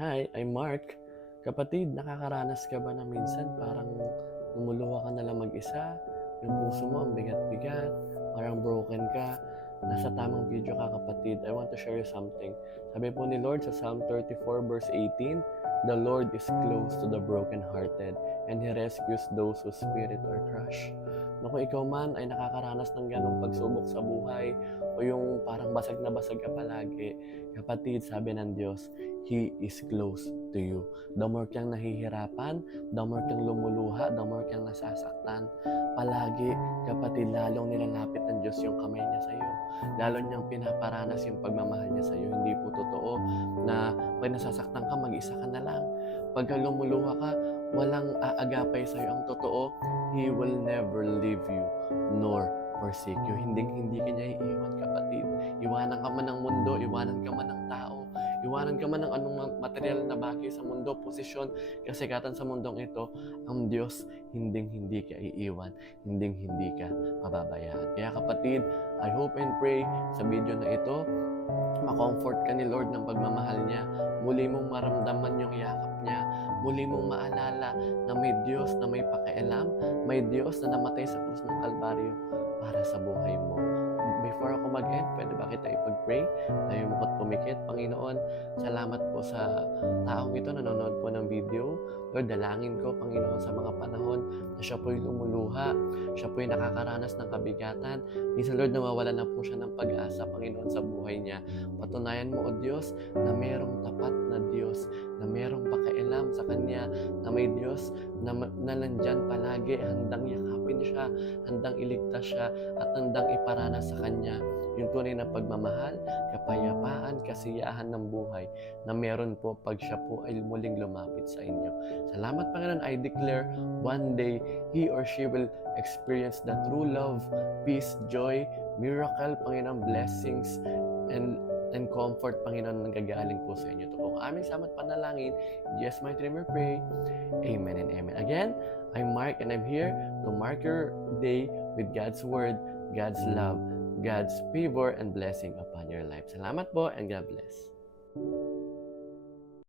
Hi, I'm Mark. Kapatid, nakakaranas ka ba na minsan parang lumuluha ka na lang mag-isa? Yung puso mo ang bigat-bigat, parang broken ka. Nasa tamang video ka, kapatid. I want to share you something. Sabi po ni Lord sa Psalm 34 verse 18, "The Lord is close to the brokenhearted, and He rescues those whose spirit are crushed." No, kung ikaw man ay nakakaranas ng ganong pagsubok sa buhay o yung parang basag na basag ka palagi, kapatid, sabi ng Diyos, He is close to you. The more kang nahihirapan, the more kang lumuluha, the more kang nasasaktan, palagi, kapatid, lalong nilalapit ng Diyos yung kamay niya sa iyo. Lalo niyang pinaparanas yung pagmamahal niya sa iyo. Hindi po totoo na pag nasasaktan ka, mag-isa ka na lang. Pagka lumuluha ka, walang aagapay sa iyo. Ang totoo, He will never leave you nor forsake you. Hindi ka niya iiwan, kapatid. Iwanan ka man ng mundo, iwanan ka man ng tao, iwanan ka man ng anong material na bagay sa mundo, posisyon, kasikatan sa mundong ito, ang Diyos hindi ka iiwan, hindi ka pababayaan. Kaya kapatid, I hope and pray sa video na ito, ma-comfort ka ni Lord ng pagmamahal niya, muli mong maramdaman yung yakap niya, muli mong maalala na may Diyos na may pakialam, may Diyos na namatay sa krus ng Kalbaryo para sa buhay mo. Before ako mag-end, pwede ba kita ipag-pray? Tayo mo't pumikit. Panginoon, salamat po sa taong ito na nanonood po ng video. Lord, dalangin ko, Panginoon, sa mga panahon na siya po'y lumuluha, siya po'y nakakaranas ng kabigatan. Minsan, Lord, nawawala na po siya ng pag-asa, Panginoon, sa buhay niya. Patunayan mo, O Diyos, na mayroong tapat na Diyos, na mayroong pakialam sa Kanya, na may Diyos na nandyan palagi, handang yakapin siya, handang iligtas siya, at handang iparanas sa Kanya yung tunay na pagmamahal, kapayapaan, kasiyahan ng buhay na meron po pag siya po ay muling lumapit sa inyo. Salamat, Panginoon. I declare one day he or she will experience the true love, peace, joy, miracle, Panginoon, blessings, and comfort, Panginoon, nang gagaling po sa inyo. Ito po ang aming salamat panalangin. In Jesus' mighty name we pray. Amen and amen. Again, I'm Mark, and I'm here to mark your day with God's Word, God's love, God's favor and blessing upon your life. Salamat po, and God bless.